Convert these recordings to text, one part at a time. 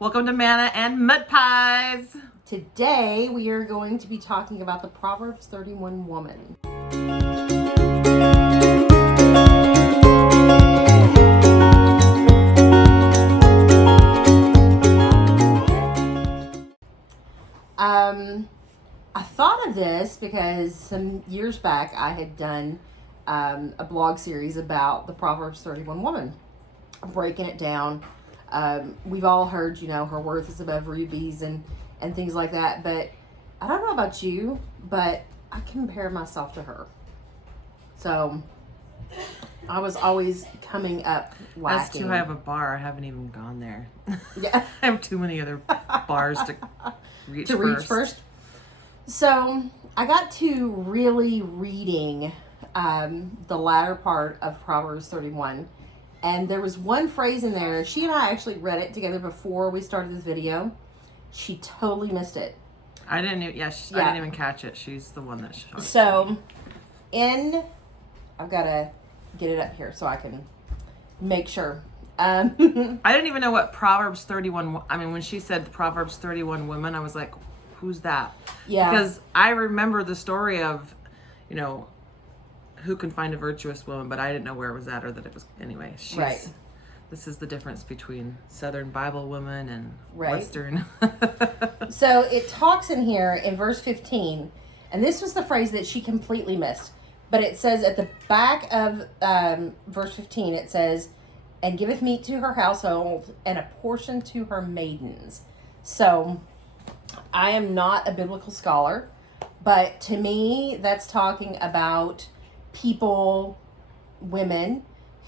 Welcome to Manna and Mud Pies. Today we are going to be talking about the Proverbs 31 woman. I thought of this because some years back I had done a blog series about the Proverbs 31 woman, breaking it down. We've all heard, her worth is above rubies and things like that. But I don't know about you, but I compare myself to her. So I was always coming up lacking. That's too high of a bar. I haven't even gone there. Yeah. I have too many other bars to reach first. So I got to really reading the latter part of Proverbs 31. And there was one phrase in there. She and I actually read it together before we started this video. She totally missed it. I didn't even catch it. She's the one that showed So, I've got to get it up here so I can make sure. I didn't even know what Proverbs 31, when she said Proverbs 31 women, I was like, who's that? Yeah. Because I remember the story of, who can find a virtuous woman, but I didn't know where it was at or that it was, anyway. Right. This is the difference between Southern Bible women and right. Western. So it talks in here in verse 15, and this was the phrase that she completely missed. But it says at the back of verse 15, it says, and giveth meat to her household and a portion to her maidens. So I am not a biblical scholar, but to me, that's talking about people, women,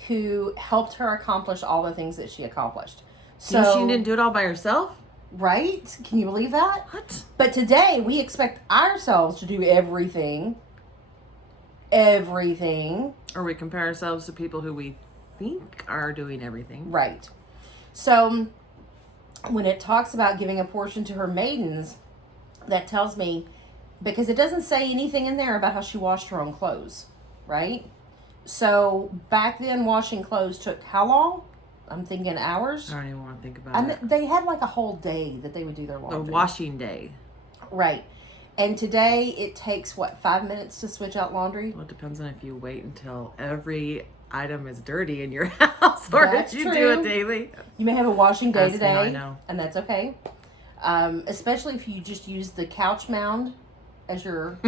who helped her accomplish all the things that she accomplished. So she didn't do it all by herself? Right? Can you believe that? What? But today, we expect ourselves to do everything. Or we compare ourselves to people who we think are doing everything. Right. So when it talks about giving a portion to her maidens, that tells me, because it doesn't say anything in there about how she washed her own clothes, right? So back then, washing clothes took how long? I'm thinking hours. I don't even want to think about it. They had like a whole day that they would do their laundry. A washing day. Right. And today it takes, 5 minutes to switch out laundry? Well, it depends on if you wait until every item is dirty in your house or That's if you true. do it daily. You may have a washing day today. I know. And that's okay. Especially if you just use the couch mound as your,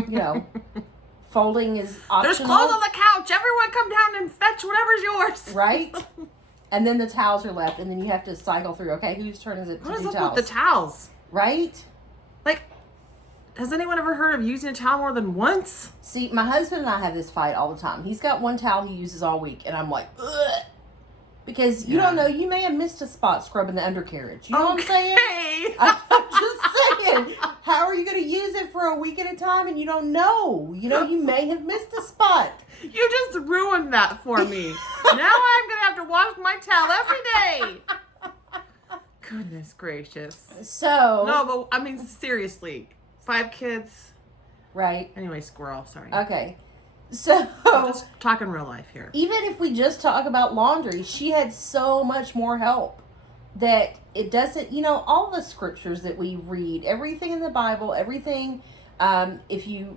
folding is optional. There's clothes on the couch. Everyone come down and fetch whatever's yours. Right? And then the towels are left, and then you have to cycle through. Okay, whose turn is it to do towels? What is up with the towels? Right? Like, has anyone ever heard of using a towel more than once? See, my husband and I have this fight all the time. He's got one towel he uses all week, and I'm like, ugh. Because you don't know, you may have missed a spot scrubbing the undercarriage. You know what I'm saying? I'm just saying. How are you going to use it for a week at a time and you don't know? You may have missed a spot. You just ruined that for me. Now I'm going to have to wash my towel every day. Goodness gracious. So. No, but seriously. 5 kids. Right. Anyway, squirrel, sorry. Okay. So. I'm just talking real life here. Even if we just talk about laundry, she had so much more help that it doesn't, all the scriptures that we read, everything in the Bible, everything, if you,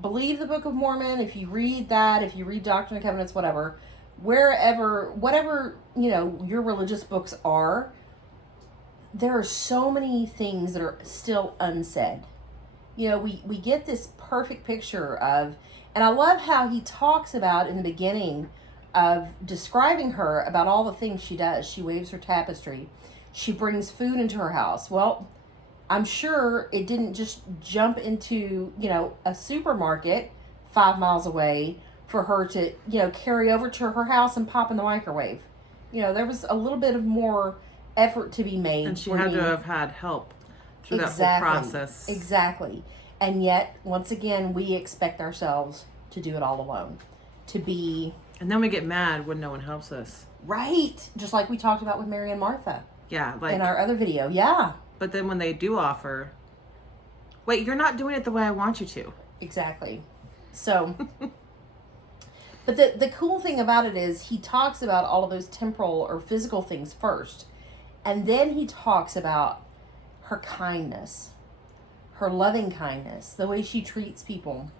believe the Book of Mormon, if you read that, if you read Doctrine and Covenants, whatever, whatever, your religious books are, there are so many things that are still unsaid. We get this perfect picture of, and I love how he talks about in the beginning of describing her about all the things she does. She waves her tapestry. She brings food into her house. Well, I'm sure it didn't just jump into, a supermarket 5 miles away for her to, carry over to her house and pop in the microwave. There was a little bit of more effort to be made. And she had to have had help through that whole process. Exactly. And yet, once again, we expect ourselves to do it all alone. And then we get mad when no one helps us. Right. Just like we talked about with Mary and Martha. Yeah. In our other video. Yeah. But then when they do offer, wait, you're not doing it the way I want you to. Exactly. So, but the cool thing about it is he talks about all of those temporal or physical things first. And then he talks about her kindness, her loving kindness, the way she treats people,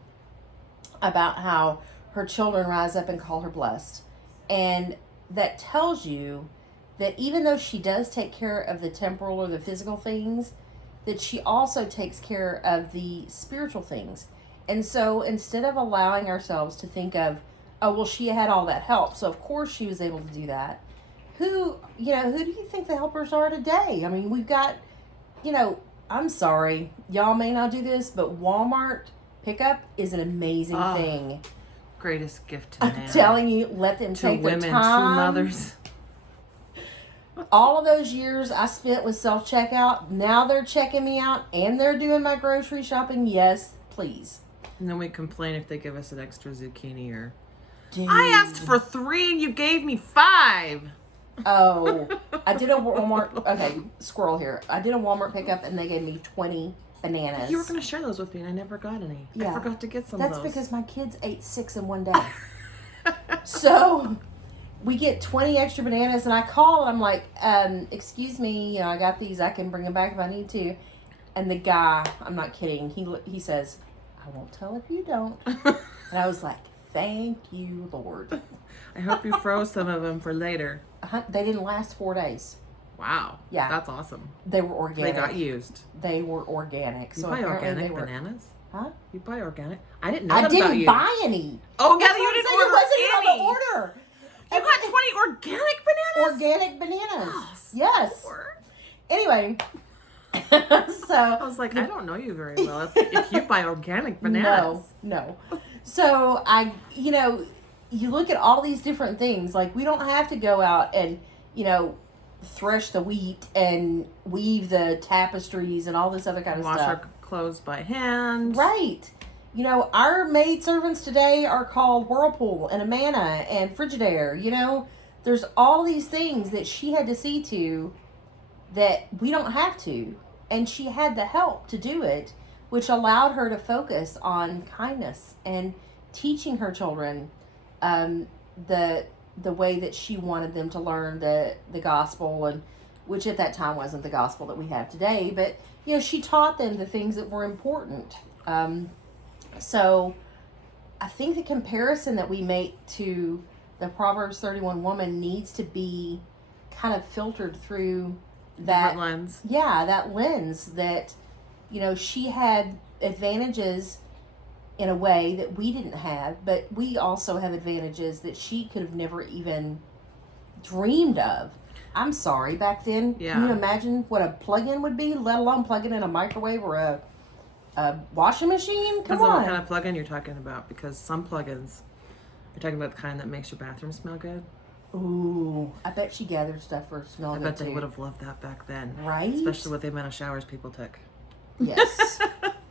about how her children rise up and call her blessed. And that tells you that even though she does take care of the temporal or the physical things, that she also takes care of the spiritual things. And so instead of allowing ourselves to think of, oh, well, she had all that help, so of course she was able to do that. Who do you think the helpers are today? I mean, we've got, I'm sorry, y'all may not do this, but Walmart pickup is an amazing thing. Greatest gift to man. I'm telling you, let them take women, their time. 2 mothers. All of those years I spent with self-checkout, now they're checking me out and they're doing my grocery shopping. Yes, please. And then we complain if they give us an extra zucchini or... Dude. I asked for 3 and you gave me 5. Oh, I did a Walmart... Okay, squirrel here. I did a Walmart pickup and they gave me 20 bananas. You were going to share those with me and I never got any. Yeah. I forgot to get some That's of those. because my kids ate 6 in one day. So... we get 20 extra bananas, and I call, and I'm like, excuse me, I got these. I can bring them back if I need to. And the guy, I'm not kidding, he says, I won't tell if you don't. And I was like, thank you, Lord. I hope you froze some of them for later. They didn't last 4 days. Wow. Yeah. That's awesome. They were organic. They got used. They were organic. You So buy apparently organic they were, bananas? Huh? You buy organic? I didn't know I that about didn't you. buy any. Oh, yeah, That's you what I'm didn't saying. order It wasn't any. on the order. You got 20 organic bananas? Organic bananas. Oh, yes. Lord. Anyway, so I was like, I don't know you very well if you buy organic bananas. No. So you look at all these different things. Like, we don't have to go out and, thresh the wheat and weave the tapestries and all this other kind of Wash stuff. our clothes by hand. Right. Our maid servants today are called Whirlpool and Amana and Frigidaire. There's all these things that she had to see to that we don't have to. And she had the help to do it, which allowed her to focus on kindness and teaching her children the way that she wanted them to learn the gospel, and which at that time wasn't the gospel that we have today. But, she taught them the things that were important. So I think the comparison that we make to the Proverbs 31 woman needs to be kind of filtered through that Different lens. Yeah, that lens that, she had advantages in a way that we didn't have, but we also have advantages that she could have never even dreamed of. I'm sorry, back then, Can you imagine what a plug-in would be, let alone plugging in a microwave or a washing machine? Come Depends on on. what kind of plug-in you're talking about, because some plug-ins, you're talking about the kind that makes your bathroom smell good. Ooh, I bet she gathered stuff for smell I good bet they too. would have loved that back then. Right? Especially with the amount of showers people took. Yes.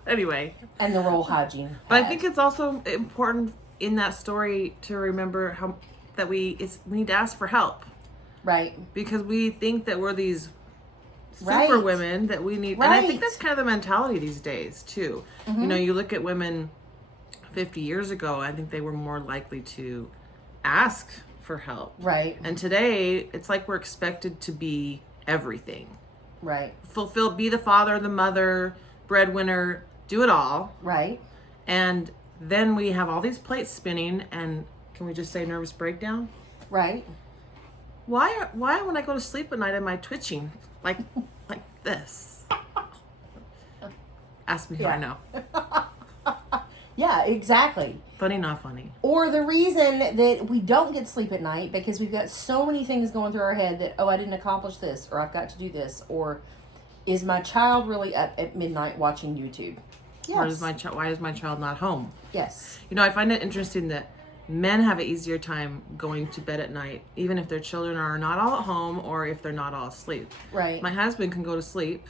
Anyway. And the roll hygiene. But I think it's also important in that story to remember we need to ask for help. Right. Because we think that we're these super Right. women that we need. Right. And I think that's kind of the mentality these days, too. Mm-hmm. You look at women 50 years ago, I think they were more likely to ask for help. Right. And today, it's like we're expected to be everything. Right. Be the father, the mother, breadwinner, do it all. Right. And then we have all these plates spinning, and can we just say nervous breakdown? Right. Why when I go to sleep at night am I twitching like this? Ask me how I know. Yeah, exactly. Funny, not funny. Or the reason that we don't get sleep at night because we've got so many things going through our head that, I didn't accomplish this, or I've got to do this, or is my child really up at midnight watching YouTube? Yes. Or why is my child not home? Yes. I find it interesting that men have an easier time going to bed at night, even if their children are not all at home or if they're not all asleep. Right. My husband can go to sleep,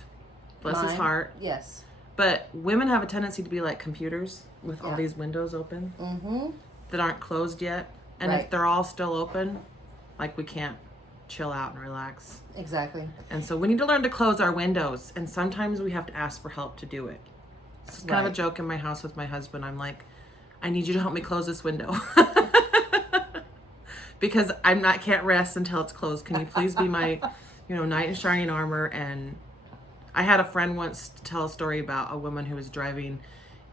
bless his heart. Yes. But women have a tendency to be like computers with all Yeah. these windows open Mm-hmm. that aren't closed yet. And Right. if they're all still open, we can't chill out and relax. Exactly. And so we need to learn to close our windows. And sometimes we have to ask for help to do it. It's kind of a joke in my house with my husband. I'm like, I need you to help me close this window. Because can't rest until it's closed. Can you please be my knight in shining armor. And I had a friend once tell a story about a woman who was driving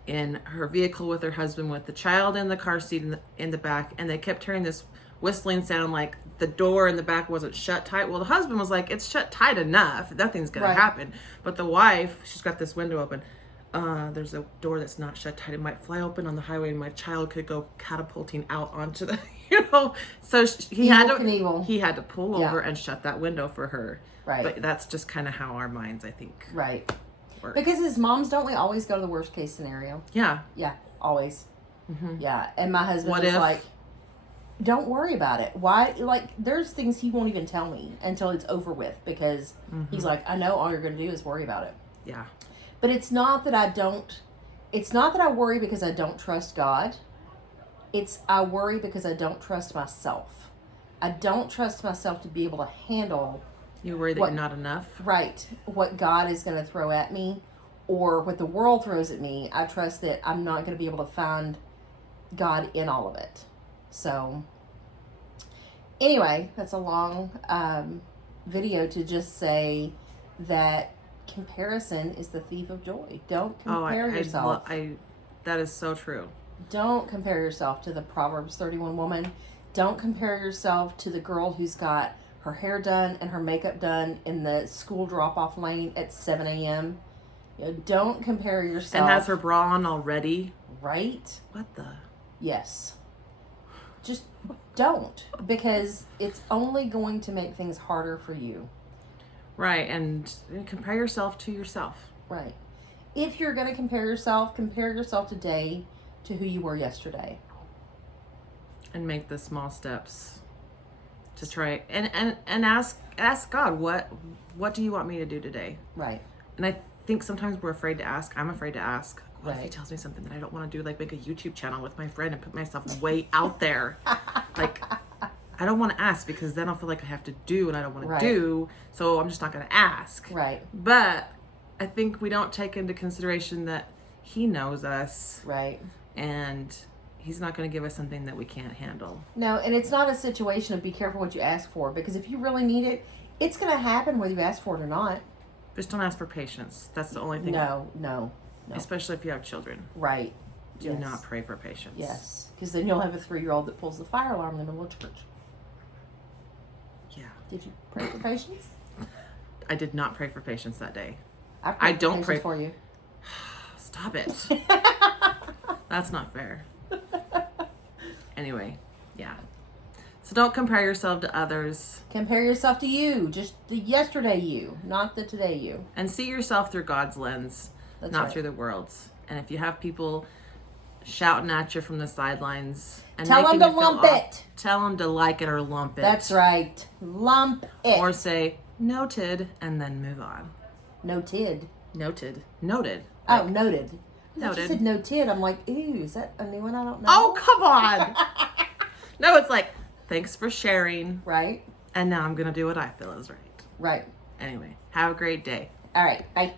in her vehicle with her husband with the child in the car seat in the back, and they kept hearing this whistling sound like the door in the back wasn't shut tight. Well, the husband was like, it's shut tight enough, nothing's gonna happen. But the wife, she's got this window open, there's a door that's not shut tight, it might fly open on the highway and my child could go catapulting out onto the so he had to pull over and shut that window for her. But that's just kind of how our minds, I think, work. Work. Because as moms, don't we always go to the worst case scenario? Yeah, always. Mm-hmm. Yeah, and my husband was like, don't worry about it. Why? Like, there's things he won't even tell me until it's over with, because he's like, I know all you're going to do is worry about it. Yeah. But it's not that I worry because I don't trust God. I worry because I don't trust myself. I don't trust myself to be able to handle. You worry that you're not enough? Right. What God is going to throw at me, or what the world throws at me. I trust that I'm not going to be able to find God in all of it. So, anyway, that's a long video to just say that comparison is the thief of joy. Don't compare yourself. That is so true. Don't compare yourself to the Proverbs 31 woman. Don't compare yourself to the girl who's got her hair done and her makeup done in the school drop-off lane at 7 a.m. Don't compare yourself. And has her bra on already. Right? What the? Yes. Just don't, because it's only going to make things harder for you. Right, and compare yourself to yourself. Right. If you're going to compare yourself today to who you were yesterday. And make the small steps to try and ask God, what do you want me to do today? Right. And I think sometimes we're afraid to ask. I'm afraid to ask. What if Right. he tells me something that I don't want to do, like make a YouTube channel with my friend and put myself way out there? Like, I don't want to ask because then I'll feel like I have to do and I don't want to do. So I'm just not going to ask. Right. But I think we don't take into consideration that he knows us. Right. And he's not going to give us something that we can't handle. No, and it's not a situation of be careful what you ask for, because if you really need it, it's going to happen whether you ask for it or not. Just don't ask for patience. That's the only thing. No. Especially if you have children. Right. Do not pray for patience. Yes. Because then you'll have a 3-year-old that pulls the fire alarm in the middle of church. Yeah. Did you pray for patience? I did not pray for patience that day. I don't pray for you. Stop it. That's not fair. Anyway, yeah. So don't compare yourself to others. Compare yourself to you. Just the yesterday you, not the today you. And see yourself through God's lens, That's not right. through the world's. And if you have people shouting at you from the sidelines and tell them making to you feel lump off, it. tell them to like it or lump it. That's right. Lump it. Or say noted and then move on. Noted. Noted. Oh, noted. Noted. You said noted. I'm like, ooh, is that a new one I don't know? Oh, come on. No, it's like, thanks for sharing. Right. And now I'm going to do what I feel is right. Right. Anyway, have a great day. All right. Bye.